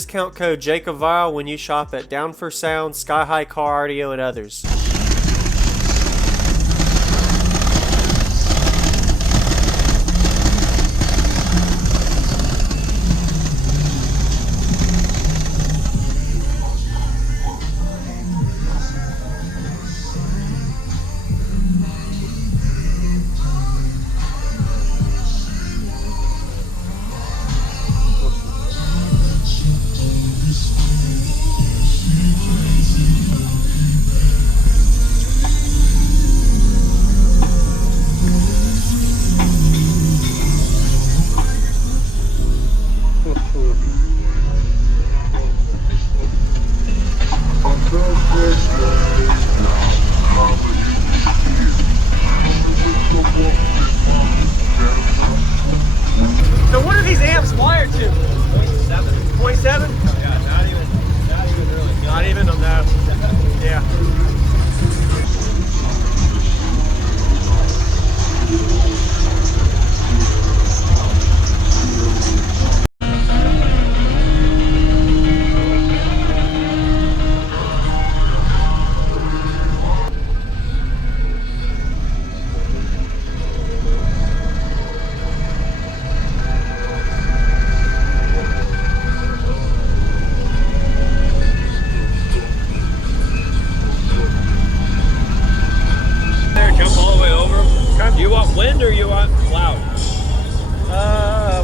discount code JacobViral when you shop at Down for Sound, SkyHigh Car Audio, and others. So what are these amps wired to? 0.7. 0.7? Yeah, not even really. Not even on that. Yeah. Jump all the way over. Okay. Do you want wind or you want cloud?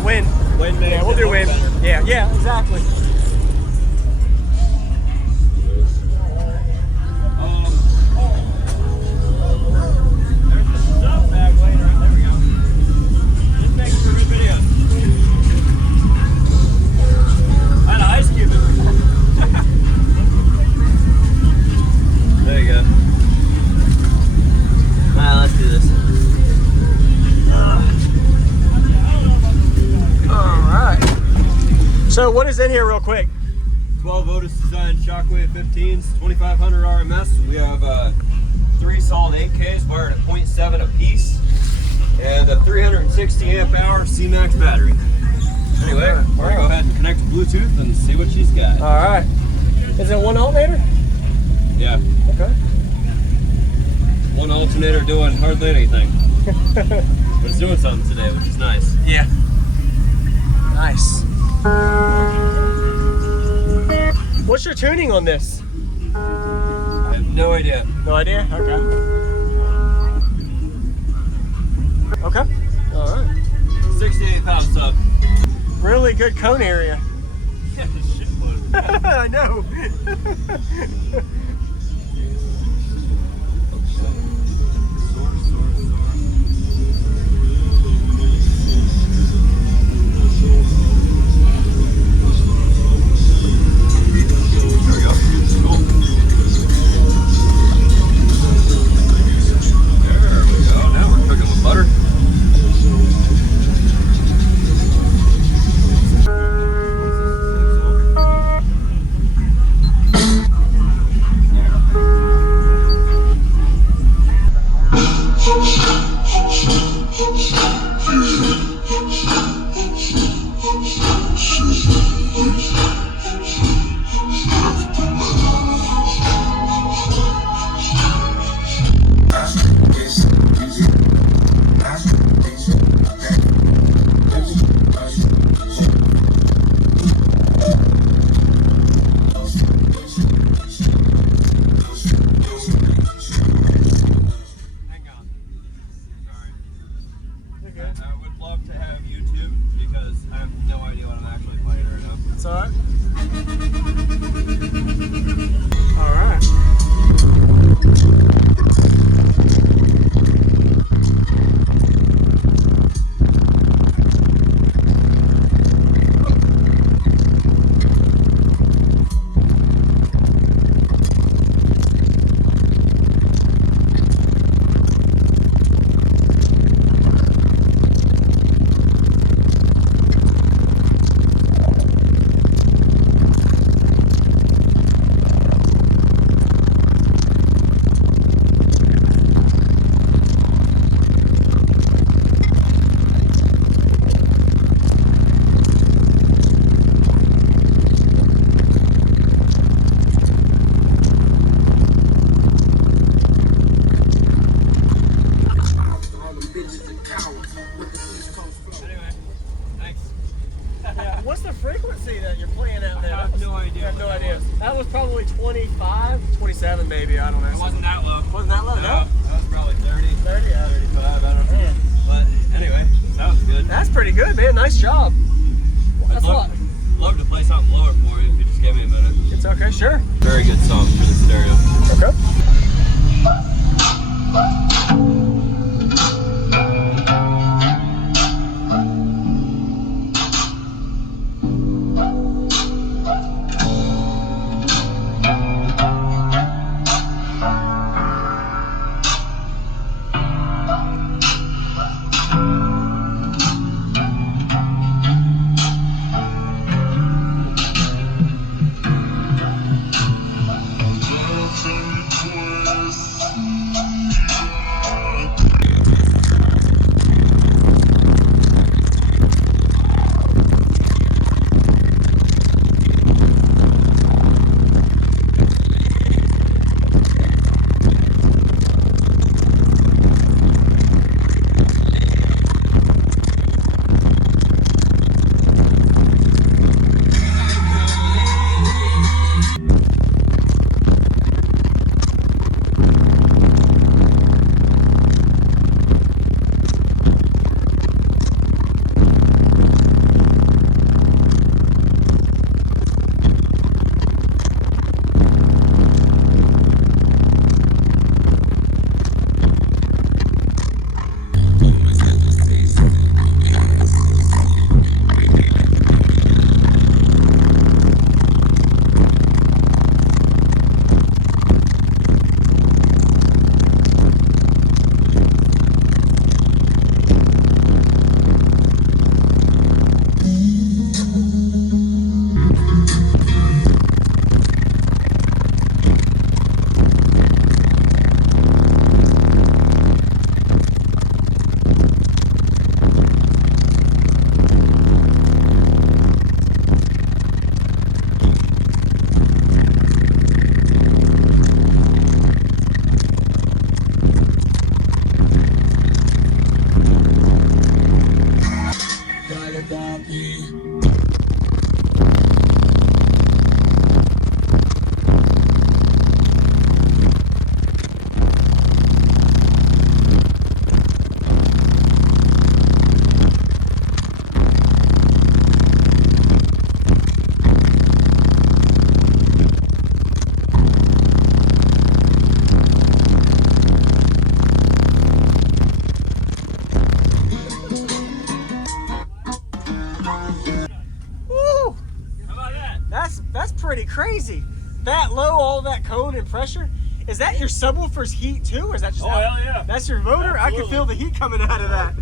Wind. Wind, Yeah, we'll do wind. Better. Yeah, exactly. There's the stuff bag later. There we go. Just making for good video. I had an ice cube in there. There you go. Alright, let's do this. Alright. So what is in here real quick? 12 Otis designed Shockwave 15s, 2500 RMS. We have 3 solid 8Ks wired at 0.7 a piece, and a 360 amp hour C-Max battery. Anyway, we're gonna go ahead and connect to Bluetooth and see what she's got. Alright. Is it one alternator? Yeah, Okay. one alternator doing hardly anything. But it's doing something today, which is nice. Yeah. Nice. What's your tuning on this? I have no idea. No idea? Okay. Okay. Alright. 68 pound sub. Really good cone area. Yeah, shitload. I know. maybe, I don't know. It wasn't that low. Wasn't that low, no? That was probably 30. 30, yeah. 35, I don't know. Man. But anyway, that was good. That's pretty good, man. Nice job. That's a lot. Love to play something lower for you if you just give me a minute. It's okay, sure. Very good song for the stereo. Okay. That's pretty crazy. That low, all that cone and pressure. Is that your subwoofer's heat too, or is that just hell yeah. That's your motor? Absolutely. I can feel the heat coming out of that.